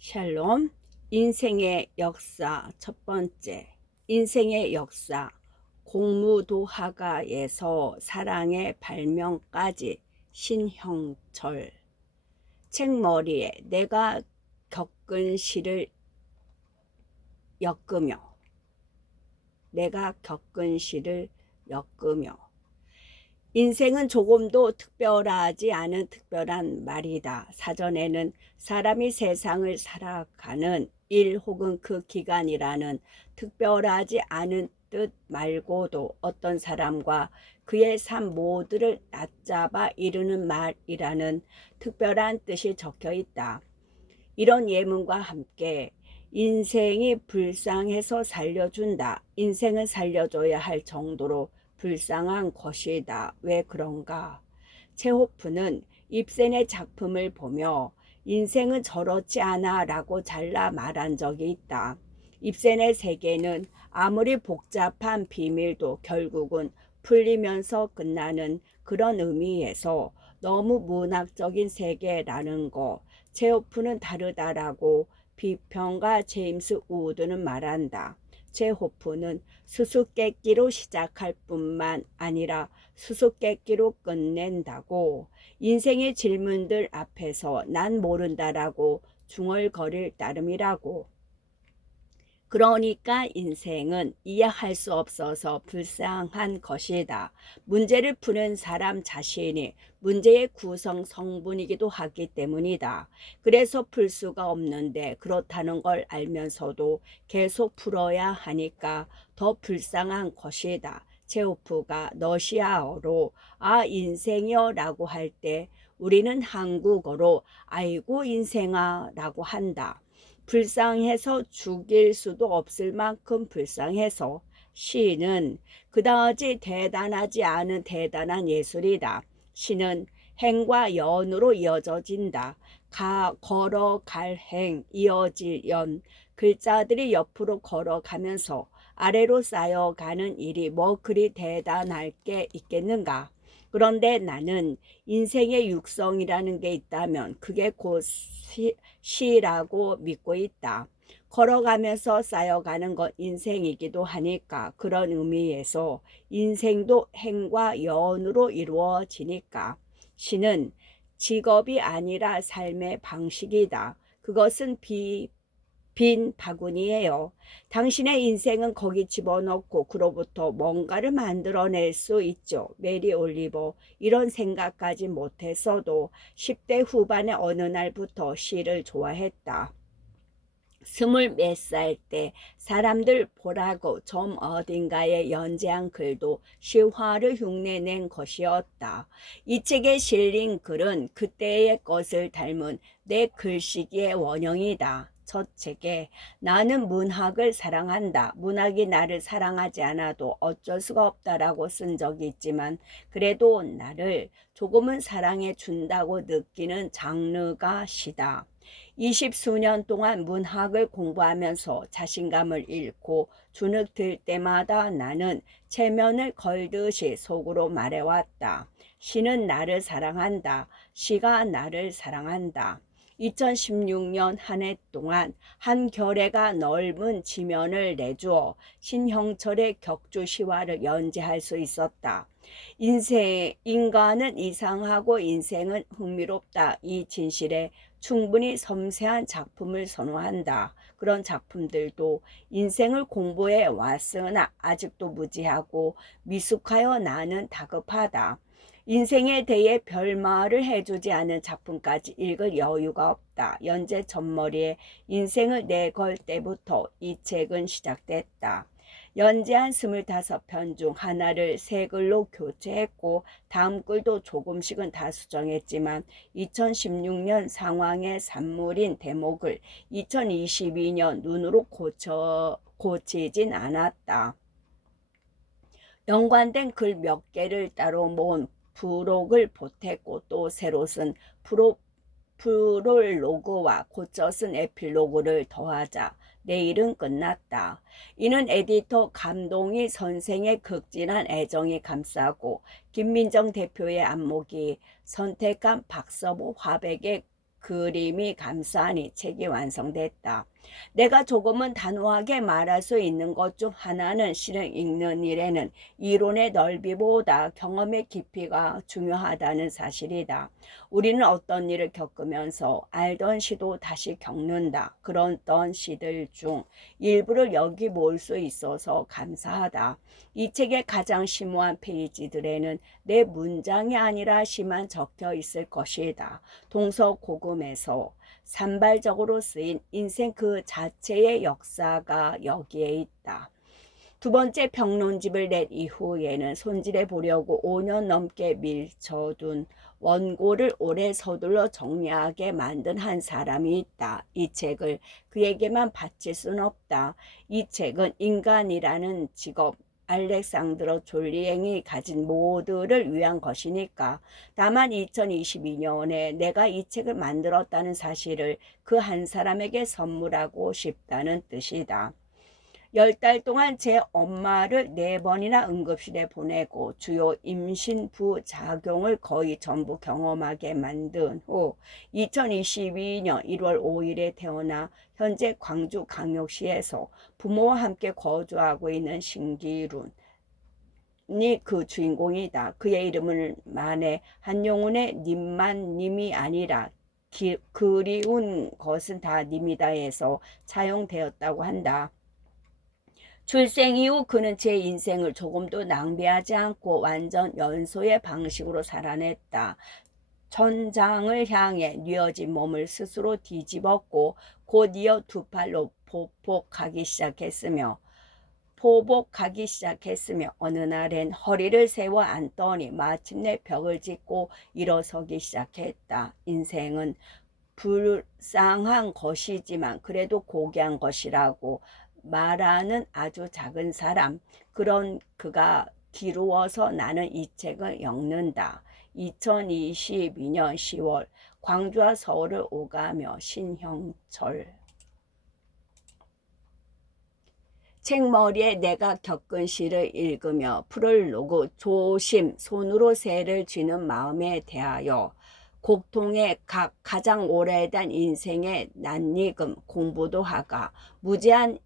샬롬. 인생의 역사 첫 번째. 인생의 역사. 공무도하가에서 사랑의 발명까지. 신형철. 책머리에 내가 겪은 시를 엮으며 인생은 조금도 특별하지 않은 특별한 말이다. 사전에는 사람이 세상을 살아가는 일 혹은 그 기간이라는 특별하지 않은 뜻 말고도 어떤 사람과 그의 삶 모두를 낮잡아 이루는 말이라는 특별한 뜻이 적혀 있다. 이런 예문과 함께 인생이 불쌍해서 살려준다. 인생은 살려줘야 할 정도로 불쌍한 것이다. 왜 그런가? 체호프는 입센의 작품을 보며 인생은 저렇지 않아 라고 잘라 말한 적이 있다. 입센의 세계는 아무리 복잡한 비밀도 결국은 풀리면서 끝나는 그런 의미에서 너무 문학적인 세계라는 거, 체호프는 다르다라고 비평가 제임스 우드는 말한다. 체호프는 수수께끼로 시작할 뿐만 아니라 수수께끼로 끝낸다고. 인생의 질문들 앞에서 난 모른다라고 중얼거릴 따름이라고. 그러니까 인생은 이해할 수 없어서 불쌍한 것이다. 문제를 푸는 사람 자신이 문제의 구성 성분이기도 하기 때문이다. 그래서 풀 수가 없는데 그렇다는 걸 알면서도 계속 풀어야 하니까 더 불쌍한 것이다. 체호프가 러시아어로 인생이여 라고 할 때 우리는 한국어로 아이고 인생아 라고 한다. 불쌍해서 죽일 수도 없을 만큼 불쌍해서. 시는 그다지 대단하지 않은 대단한 예술이다. 시는 행과 연으로 이어져진다. 걸어갈 행, 이어질 연. 글자들이 옆으로 걸어가면서 아래로 쌓여가는 일이 뭐 그리 대단할 게 있겠는가. 그런데 나는 인생의 육성이라는 게 있다면 그게 곧 시라고 믿고 있다. 걸어가면서 쌓여가는 것 인생이기도 하니까 그런 의미에서 인생도 행과 연으로 이루어지니까. 시는 직업이 아니라 삶의 방식이다. 그것은 빈 바구니예요. 당신의 인생은 거기 집어넣고 그로부터 뭔가를 만들어낼 수 있죠. 메리 올리버. 이런 생각까지 못했어도 10대 후반의 어느 날부터 시를 좋아했다. 20몇 살 때 사람들 보라고 좀 어딘가에 연재한 글도 시화를 흉내낸 것이었다. 이 책에 실린 글은 그때의 것을 닮은 내 글씨기의 원형이다. 첫 책에 나는 문학을 사랑한다. 문학이 나를 사랑하지 않아도 어쩔 수가 없다라고 쓴 적이 있지만 그래도 나를 조금은 사랑해 준다고 느끼는 장르가 시다. 20수년 동안 문학을 공부하면서 자신감을 잃고 주눅 들 때마다 나는 체면을 걸듯이 속으로 말해왔다. 시는 나를 사랑한다. 시가 나를 사랑한다. 2016년 한 해 동안 한 결의가 넓은 지면을 내주어 신형철의 격주 시화를 연재할 수 있었다. 인간은 이상하고 인생은 흥미롭다. 이 진실에 충분히 섬세한 작품을 선호한다. 그런 작품들도 인생을 공부해 왔으나 아직도 무지하고 미숙하여 나는 다급하다. 인생에 대해 별말을 해주지 않은 작품까지 읽을 여유가 없다. 연재 첫머리에 인생을 내걸 때부터 이 책은 시작됐다. 연재한 25편 중 하나를 새 글로 교체했고 다음 글도 조금씩은 다 수정했지만 2016년 상황의 산물인 대목을 2022년 눈으로 고치진 않았다. 연관된 글 몇 개를 따로 모은 부록을 보탰고 또 새로 쓴 프롤로그와 고쳐 쓴 에필로그를 더하자 내일은 끝났다. 이는 에디터 감동이 선생의 극진한 애정이 감싸고 김민정 대표의 안목이 선택한 박서보 화백의 그림이 감싸니 책이 완성됐다. 내가 조금은 단호하게 말할 수 있는 것 중 하나는 실은 읽는 일에는 이론의 넓이보다 경험의 깊이가 중요하다는 사실이다. 우리는 어떤 일을 겪으면서 알던 시도 다시 겪는다. 그런 시들 중 일부를 여기 모을 수 있어서 감사하다. 이 책의 가장 심오한 페이지들에는 내 문장이 아니라 시만 적혀 있을 것이다. 동서고금에서 산발적으로 쓰인 인생 그 자체의 역사가 여기에 있다. 두 번째 평론집을 낸 이후에는 손질해 보려고 5년 넘게 밀쳐둔 원고를 오래 서둘러 정리하게 만든 한 사람이 있다. 이 책을 그에게만 바칠 순 없다. 이 책은 인간이라는 직업, 알렉산드로 졸리앵이 가진 모두를 위한 것이니까. 다만 2022년에 내가 이 책을 만들었다는 사실을 그 한 사람에게 선물하고 싶다는 뜻이다. 10달 동안 제 엄마를 4번이나 응급실에 보내고 주요 임신 부작용을 거의 전부 경험하게 만든 후 2022년 1월 5일에 태어나 현재 광주광역시에서 부모와 함께 거주하고 있는 신기룬 이 그 주인공이다. 그의 이름을 만해 한용운의 님만 님이 아니라 그리운 것은 다 님이다에서 차용되었다고 한다. 출생 이후 그는 제 인생을 조금도 낭비하지 않고 완전 연소의 방식으로 살아냈다. 천장을 향해 뉘어진 몸을 스스로 뒤집었고 곧이어 두 팔로 포복하기 시작했으며 어느 날엔 허리를 세워 앉더니 마침내 벽을 짚고 일어서기 시작했다. 인생은 불쌍한 것이지만 그래도 고귀한 것이라고 말하는 아주 작은 사람, 그런 그가 기루어서 나는 이 책을 읽는다. 2022년 10월 광주와 서울을 오가며 신형철. 책머리에 내가 겪은 시를 읽으며 프롤로그 조심 손으로 새를 쥐는 마음에 대하여 곡통의 가장 오래된 인생의 낯익음 공부도 하가 무제한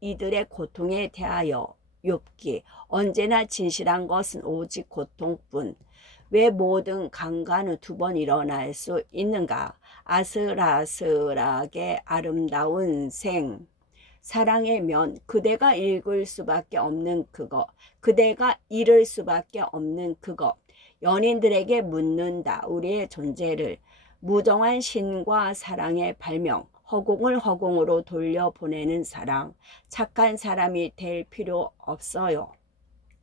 이들의 고통에 대하여 욥기 언제나 진실한 것은 오직 고통뿐. 왜 모든 강간은 2번 일어날 수 있는가? 아슬아슬하게 아름다운 생 사랑의 면 그대가 읽을 수밖에 없는 그거 그대가 잃을 수밖에 없는 그거 연인들에게 묻는다. 우리의 존재를 무정한 신과 사랑의 발명 허공을 허공으로 돌려보내는 사랑 착한 사람이 될 필요 없어요.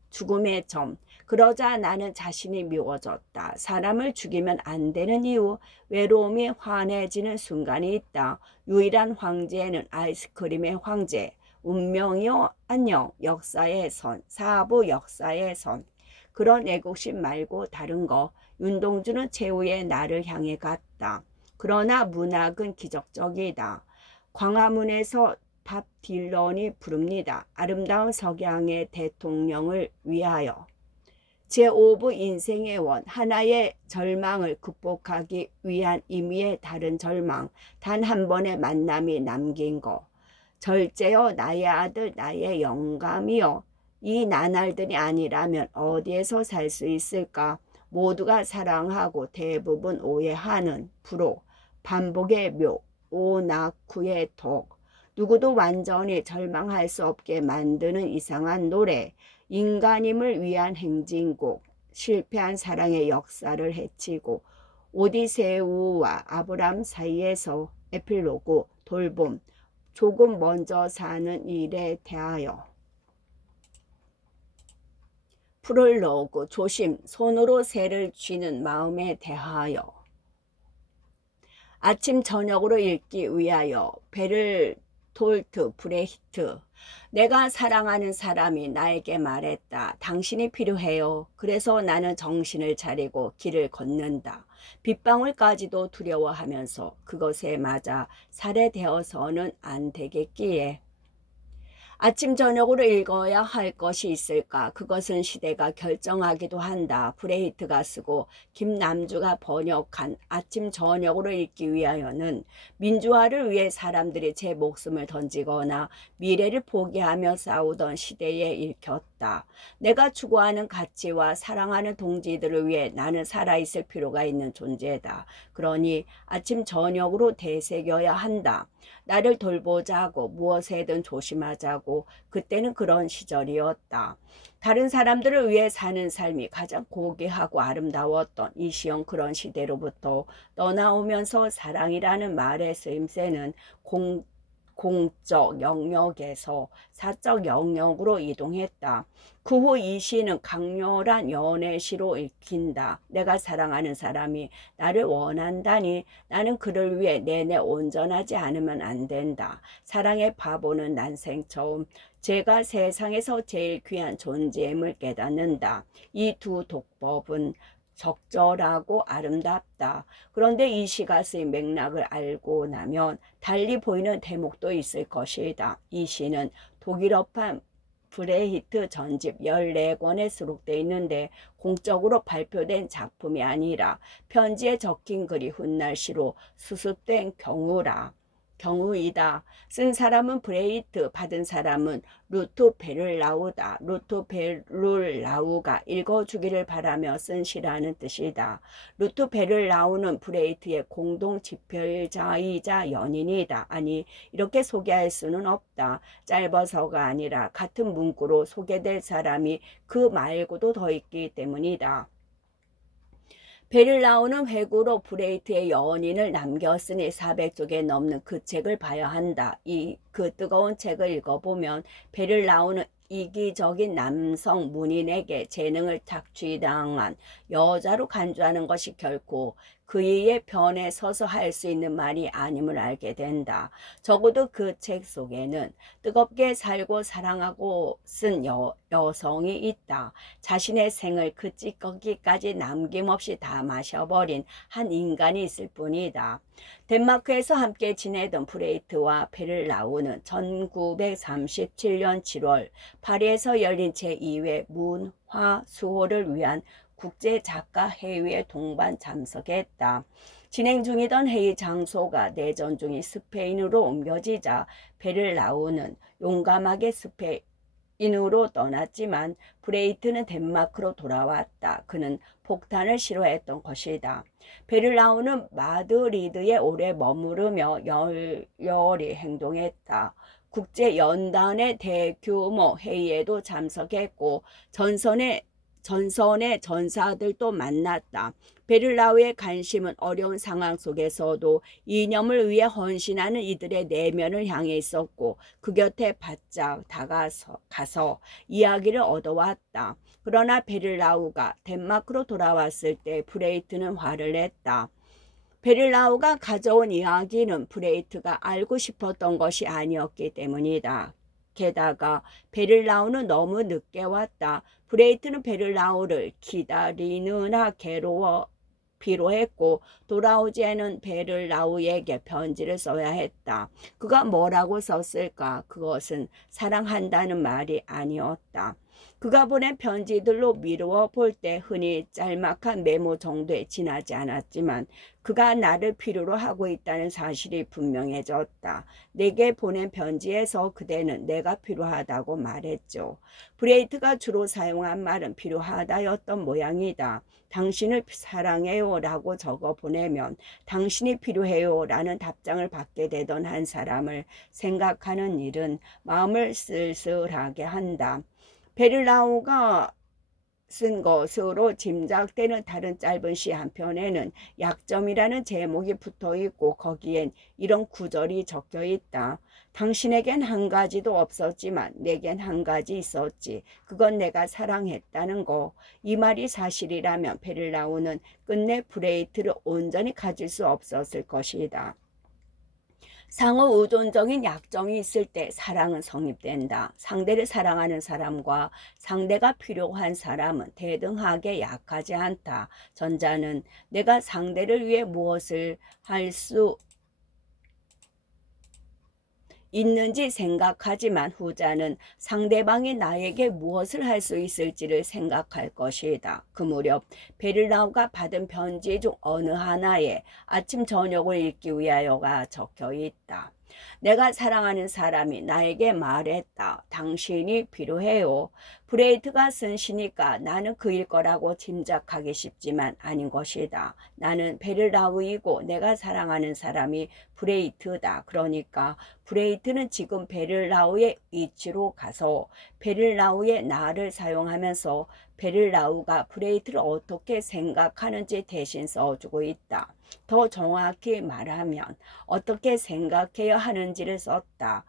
죽음의 점 그러자 나는 자신이 미워졌다. 사람을 죽이면 안 되는 이유 외로움이 환해지는 순간이 있다. 유일한 황제는 아이스크림의 황제 운명이요 안녕 역사의 선 사부 역사의 선 그런 애국심 말고 다른 거 윤동주는 최후의 나를 향해 갔다. 그러나 문학은 기적적이다. 광화문에서 밥 딜런이 부릅니다. 아름다운 석양의 대통령을 위하여. 제5부 인생의 원 하나의 절망을 극복하기 위한 의미의 다른 절망 단 한 번의 만남이 남긴 거 절제여 나의 아들 나의 영감이여 이 나날들이 아니라면 어디에서 살 수 있을까 모두가 사랑하고 대부분 오해하는 불호 반복의 묘 오나쿠의 독 누구도 완전히 절망할 수 없게 만드는 이상한 노래 인간임을 위한 행진곡 실패한 사랑의 역사를 헤치고 오디세우와 아브람 사이에서 에필로그 돌봄 조금 먼저 사는 일에 대하여 프롤로그 조심 손으로 새를 쥐는 마음에 대하여 아침 저녁으로 읽기 위하여 베를톨트 브레히트 내가 사랑하는 사람이 나에게 말했다. 당신이 필요해요. 그래서 나는 정신을 차리고 길을 걷는다. 빗방울까지도 두려워하면서 그것에 맞아 살해되어서는 안 되겠기에. 아침 저녁으로 읽어야 할 것이 있을까? 그것은 시대가 결정하기도 한다. 브레이트가 쓰고 김남주가 번역한 아침 저녁으로 읽기 위하여는 민주화를 위해 사람들이 제 목숨을 던지거나 미래를 포기하며 싸우던 시대에 읽혔다. 내가 추구하는 가치와 사랑하는 동지들을 위해 나는 살아있을 필요가 있는 존재다. 그러니 아침 저녁으로 되새겨야 한다. 나를 돌보자고, 무엇에든 조심하자고. 그때는 그런 시절이었다. 다른 사람들을 위해 사는 삶이 가장 고귀하고 아름다웠던 이 시형 그런 시대로부터 떠나오면서 사랑이라는 말의 쓰임새는 공적 영역에서 사적 영역으로 이동했다. 그 후 이 시는 강렬한 연애시로 읽힌다. 내가 사랑하는 사람이 나를 원한다니 나는 그를 위해 내내 온전하지 않으면 안 된다. 사랑의 바보는 난생 처음 제가 세상에서 제일 귀한 존재임을 깨닫는다. 이 두 독법은 적절하고 아름답다. 그런데 이 시가 쓰인 맥락을 알고 나면 달리 보이는 대목도 있을 것이다. 이 시는 독일어판 브레히트 전집 14권에 수록되어 있는데 공적으로 발표된 작품이 아니라 편지에 적힌 글이 훗날시로 수습된 경우이다. 쓴 사람은 브레이트, 받은 사람은 루트 베를라우다. 루트 베를라우가 읽어주기를 바라며 쓴 시라는 뜻이다. 루트 베를라우는 브레이트의 공동 집필자이자 연인이다. 아니, 이렇게 소개할 수는 없다. 짧아서가 아니라 같은 문구로 소개될 사람이 그 말고도 더 있기 때문이다. 베를라우는 회고로 브레이트의 연인을 남겼으니 400쪽에 넘는 그 책을 봐야 한다. 그 뜨거운 책을 읽어보면 베를라우는 이기적인 남성 문인에게 재능을 착취당한 여자로 간주하는 것이 결코 그의 편에 서서 할 수 있는 말이 아님을 알게 된다. 적어도 그 책 속에는 뜨겁게 살고 사랑하고 쓴 여성이 있다. 자신의 생을 그 찌꺼기까지 남김없이 다 마셔버린 한 인간이 있을 뿐이다. 덴마크에서 함께 지내던 브레이트와 베를라우는 1937년 7월 파리에서 열린 제2회 문화 수호를 위한 국제작가회의에 동반 참석했다. 진행 중이던 회의 장소가 내전 중인 스페인으로 옮겨지자 베를라우는 용감하게 스페인으로 떠났지만 브레이트는 덴마크로 돌아왔다. 그는 폭탄을 싫어했던 것이다. 베를라우는 마드리드에 오래 머무르며 열렬히 행동했다. 국제연단의 대규모 회의에도 참석했고 전선의 전사들도 만났다. 베를라우의 관심은 어려운 상황 속에서도 이념을 위해 헌신하는 이들의 내면을 향해 있었고 그 곁에 바짝 다가가서 이야기를 얻어왔다. 그러나 베를라우가 덴마크로 돌아왔을 때 브레이트는 화를 냈다. 베를라우가 가져온 이야기는 브레이트가 알고 싶었던 것이 아니었기 때문이다. 게다가 베를라우는 너무 늦게 왔다. 브레이트는 베를라우를 기다리느라 피로했고 돌아오지 않은 베를라우에게 편지를 써야 했다. 그가 뭐라고 썼을까? 그것은 사랑한다는 말이 아니었다. 그가 보낸 편지들로 미루어 볼 때 흔히 짤막한 메모 정도에 지나지 않았지만 그가 나를 필요로 하고 있다는 사실이 분명해졌다. 내게 보낸 편지에서 그대는 내가 필요하다고 말했죠. 브레이트가 주로 사용한 말은 필요하다였던 모양이다. 당신을 사랑해요 라고 적어 보내면 당신이 필요해요 라는 답장을 받게 되던 한 사람을 생각하는 일은 마음을 쓸쓸하게 한다. 베를라우가 쓴 것으로 짐작되는 다른 짧은 시 한 편에는 약점이라는 제목이 붙어 있고 거기엔 이런 구절이 적혀 있다. 당신에겐 한 가지도 없었지만 내겐 한 가지 있었지. 그건 내가 사랑했다는 거. 이 말이 사실이라면 베를라우는 끝내 브레이트를 온전히 가질 수 없었을 것이다. 상호 의존적인 약점이 있을 때 사랑은 성립된다. 상대를 사랑하는 사람과 상대가 필요한 사람은 대등하게 약하지 않다. 전자는 내가 상대를 위해 무엇을 할 수 있는지 생각하지만 후자는 상대방이 나에게 무엇을 할 수 있을지를 생각할 것이다. 그 무렵 베를라우가 받은 편지 중 어느 하나에 아침 저녁을 읽기 위하여가 적혀 있다. 내가 사랑하는 사람이 나에게 말했다. 당신이 필요해요. 브레이트가 쓴 시니까 나는 그일 거라고 짐작하기 쉽지만 아닌 것이다. 나는 베를라우이고 내가 사랑하는 사람이 브레이트다. 그러니까 브레이트는 지금 베를라우의 위치로 가서 베를라우의 나를 사용하면서 베를라우가 브레이트를 어떻게 생각하는지 대신 써주고 있다. 더 정확히 말하면 어떻게 생각해야 하는지를 썼다.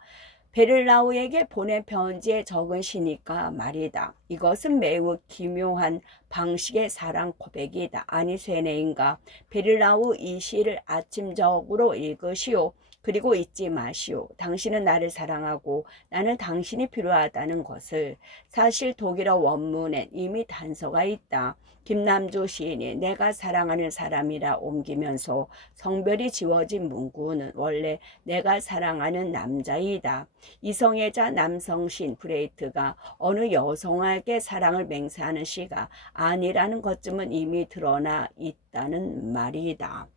베를라우에게 보낸 편지에 적은 시니까 말이다. 이것은 매우 기묘한 방식의 사랑 고백이다. 아니 세네인가. 베를라우 이 시를 아침적으로 읽으시오. 그리고 잊지 마시오. 당신은 나를 사랑하고 나는 당신이 필요하다는 것을. 사실 독일어 원문엔 이미 단서가 있다. 김남주 시인이 내가 사랑하는 사람이라 옮기면서 성별이 지워진 문구는 원래 내가 사랑하는 남자이다. 이성애자 남성신 브레이트가 어느 여성에게 사랑을 맹세하는 시가 아니라는 것쯤은 이미 드러나 있다는 말이다.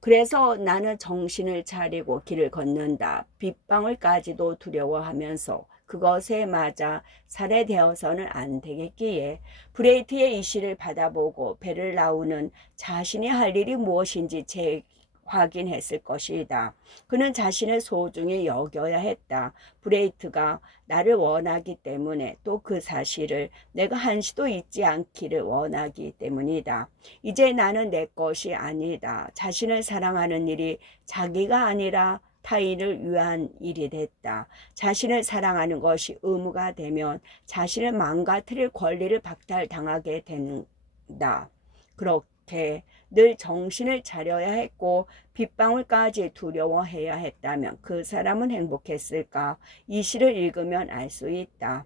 그래서 나는 정신을 차리고 길을 걷는다. 빗방울까지도 두려워하면서 그것에 맞아 살해되어서는 안 되겠기에 브레이트의 이 시를 받아보고 베를라우는 자신이 할 일이 무엇인지 확인했을 것이다. 그는 자신을 소중히 여겨야 했다. 브레이트가 나를 원하기 때문에 또 그 사실을 내가 한시도 잊지 않기를 원하기 때문이다. 이제 나는 내 것이 아니다. 자신을 사랑하는 일이 자기가 아니라 타인을 위한 일이 됐다. 자신을 사랑하는 것이 의무가 되면 자신을 망가뜨릴 권리를 박탈당하게 된다. 그렇게 늘 정신을 차려야 했고 빗방울까지 두려워해야 했다면 그 사람은 행복했을까? 이 시를 읽으면 알 수 있다.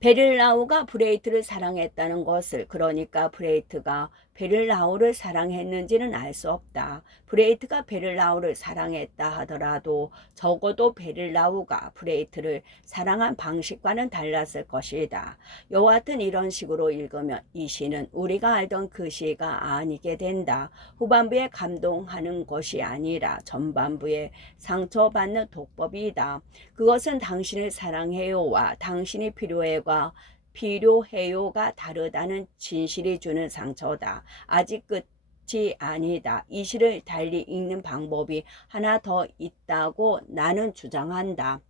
베를라우가 브레이트를 사랑했다는 것을, 그러니까 브레이트가 베를라우를 사랑했는지는 알 수 없다. 브레이트가 베를라우를 사랑했다 하더라도 적어도 베를라우가 브레이트를 사랑한 방식과는 달랐을 것이다. 여하튼 이런 식으로 읽으면 이 시는 우리가 알던 그 시가 아니게 된다. 후반부에 감동하는 것이 아니라 전반부에 상처받는 독법이다. 그것은 당신을 사랑해요와 당신이 필요해요가 다르다는 진실이 주는 상처다. 아직 끝이 아니다. 이 시를 달리 읽는 방법이 하나 더 있다고 나는 주장한다.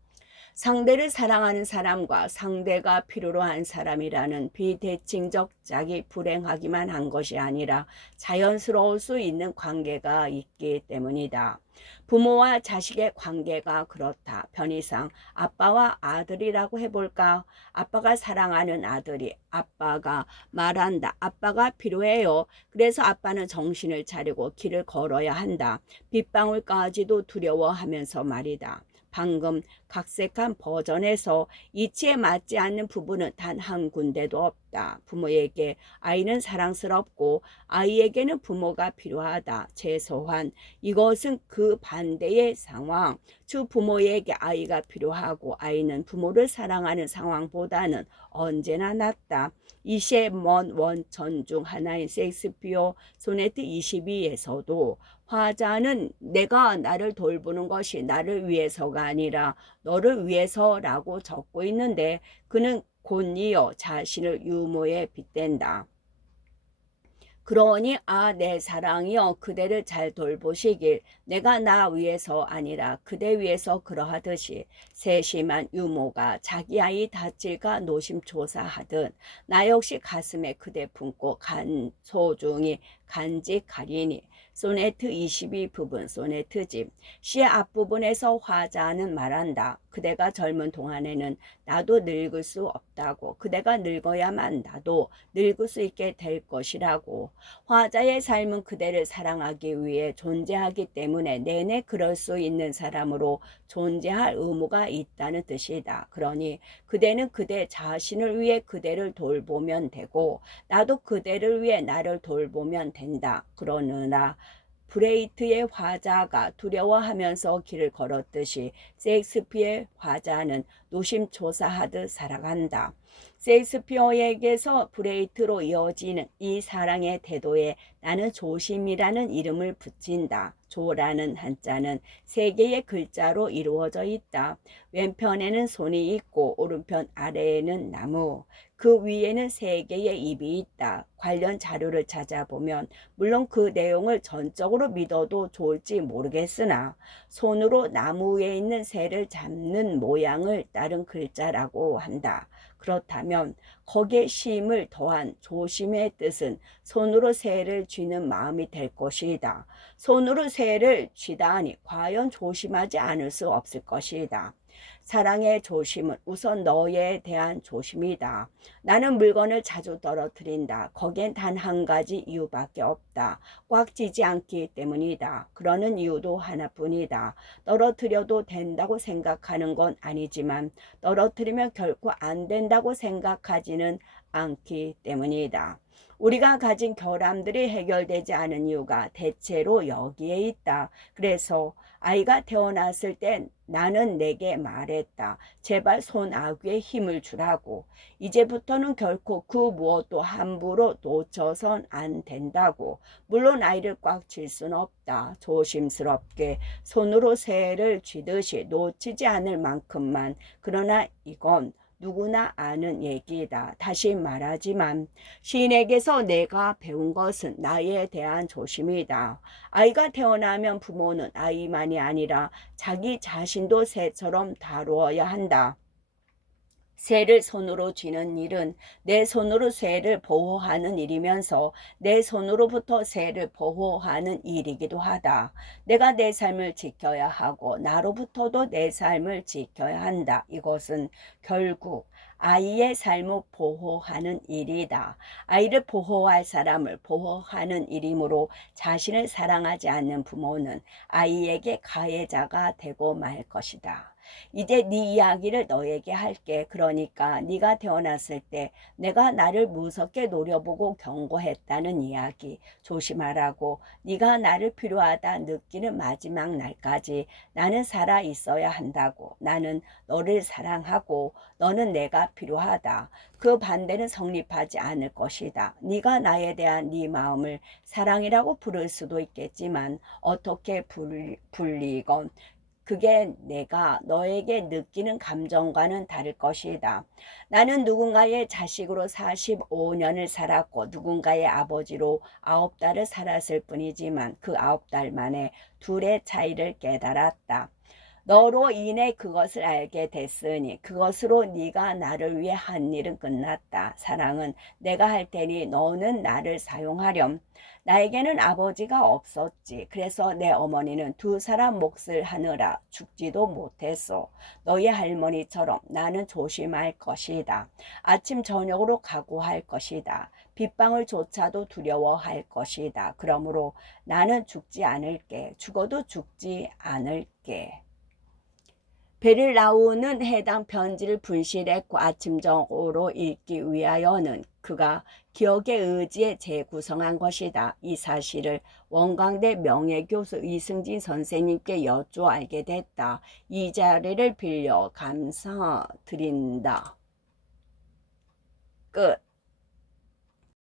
상대를 사랑하는 사람과 상대가 필요로 한 사람이라는 비대칭적 짝이 불행하기만 한 것이 아니라 자연스러울 수 있는 관계가 있기 때문이다. 부모와 자식의 관계가 그렇다. 편의상 아빠와 아들이라고 해볼까? 아빠가 사랑하는 아들이 아빠가 말한다. 아빠가 필요해요. 그래서 아빠는 정신을 차리고 길을 걸어야 한다. 빗방울까지도 두려워하면서 말이다. 방금 각색한 버전에서 이치에 맞지 않는 부분은 단 한 군데도 없다. 부모에게 아이는 사랑스럽고 아이에게는 부모가 필요하다. 최소한 이것은 그 반대의 상황. 주 부모에게 아이가 필요하고 아이는 부모를 사랑하는 상황보다는 언제나 낫다. 이 시의 먼 원천 중 하나인 셰익스피어 소네트 22에서도 화자는 내가 나를 돌보는 것이 나를 위해서가 아니라 너를 위해서라고 적고 있는데 그는 곧이어 자신을 유모에 빗댄다. 그러니 내 사랑이여 그대를 잘 돌보시길 내가 나 위해서 아니라 그대 위해서 그러하듯이 세심한 유모가 자기 아이 다칠까 노심초사하듯 나 역시 가슴에 그대 품고 소중히 간직하리니. 소네트 22 부분 소네트집. 시의 앞부분에서 화자는 말한다. 그대가 젊은 동안에는 나도 늙을 수 없다고. 그대가 늙어야만 나도 늙을 수 있게 될 것이라고. 화자의 삶은 그대를 사랑하기 위해 존재하기 때문에 내내 그럴 수 있는 사람으로 존재할 의무가 있다는 뜻이다. 그러니 그대는 그대 자신을 위해 그대를 돌보면 되고 나도 그대를 위해 나를 돌보면 된다. 그러느라 브레이트의 화자가 두려워하면서 길을 걸었듯이 셰익스피어의 화자는 노심초사하듯 살아간다. 셰익스피어에게서 브레이트로 이어지는 이 사랑의 태도에 나는 조심이라는 이름을 붙인다. 조라는 한자는 세 개의 글자로 이루어져 있다. 왼편에는 손이 있고 오른편 아래에는 나무, 그 위에는 세 개의 입이 있다. 관련 자료를 찾아보면 물론 그 내용을 전적으로 믿어도 좋을지 모르겠으나 손으로 나무 위에 있는 새를 잡는 모양을 따른 글자라고 한다. 그렇다면 거기에 쉼을 더한 조심의 뜻은 손으로 새를 쥐는 마음이 될 것이다. 손으로 새를 쥐다 하니 과연 조심하지 않을 수 없을 것이다. 사랑의 조심은 우선 너에 대한 조심이다. 나는 물건을 자주 떨어뜨린다. 거기엔 단 한 가지 이유밖에 없다. 꽉 쥐지 않기 때문이다. 그러는 이유도 하나뿐이다. 떨어뜨려도 된다고 생각하는 건 아니지만 떨어뜨리면 결코 안 된다고 생각하지는 않기 때문이다. 우리가 가진 결함들이 해결되지 않은 이유가 대체로 여기에 있다. 그래서 아이가 태어났을 때 나는 내게 말했다. 제발 손아귀에 힘을 주라고. 이제부터는 결코 그 무엇도 함부로 놓쳐선 안 된다고. 물론 아이를 꽉 쥘 순 없다. 조심스럽게 손으로 새를 쥐듯이 놓치지 않을 만큼만. 그러나 이건 누구나 아는 얘기다. 다시 말하지만 시인에게서 내가 배운 것은 나에 대한 조심이다. 아이가 태어나면 부모는 아이만이 아니라 자기 자신도 새처럼 다루어야 한다. 새를 손으로 쥐는 일은 내 손으로 새를 보호하는 일이면서 내 손으로부터 새를 보호하는 일이기도 하다. 내가 내 삶을 지켜야 하고 나로부터도 내 삶을 지켜야 한다. 이것은 결국 아이의 삶을 보호하는 일이다. 아이를 보호할 사람을 보호하는 일이므로 자신을 사랑하지 않는 부모는 아이에게 가해자가 되고 말 것이다. 이제 네 이야기를 너에게 할게. 그러니까 네가 태어났을 때 내가 나를 무섭게 노려보고 경고했다는 이야기 조심하라고. 네가 나를 필요하다 느끼는 마지막 날까지 나는 살아 있어야 한다고. 나는 너를 사랑하고 너는 내가 필요하다. 그 반대는 성립하지 않을 것이다. 네가 나에 대한 네 마음을 사랑이라고 부를 수도 있겠지만 어떻게 불리건 그게 내가 너에게 느끼는 감정과는 다를 것이다. 나는 누군가의 자식으로 45년을 살았고 누군가의 아버지로 9달을 살았을 뿐이지만 그 9달 만에 둘의 차이를 깨달았다. 너로 인해 그것을 알게 됐으니 그것으로 네가 나를 위해 한 일은 끝났다. 사랑은 내가 할 테니 너는 나를 사용하렴. 나에게는 아버지가 없었지. 그래서 내 어머니는 두 사람 몫을 하느라 죽지도 못했어. 너희 할머니처럼 나는 조심할 것이다. 아침 저녁으로 각오할 것이다. 빗방울조차도 두려워할 것이다. 그러므로 나는 죽지 않을게. 죽어도 죽지 않을게. 배를 나오는 해당 편지를 분실했고 아침정오로 읽기 위하여는 그가 기억의 의지에 재구성한 것이다. 이 사실을 원광대 명예교수 이승진 선생님께 여쭈어 알게 됐다. 이 자리를 빌려 감사드린다. 끝.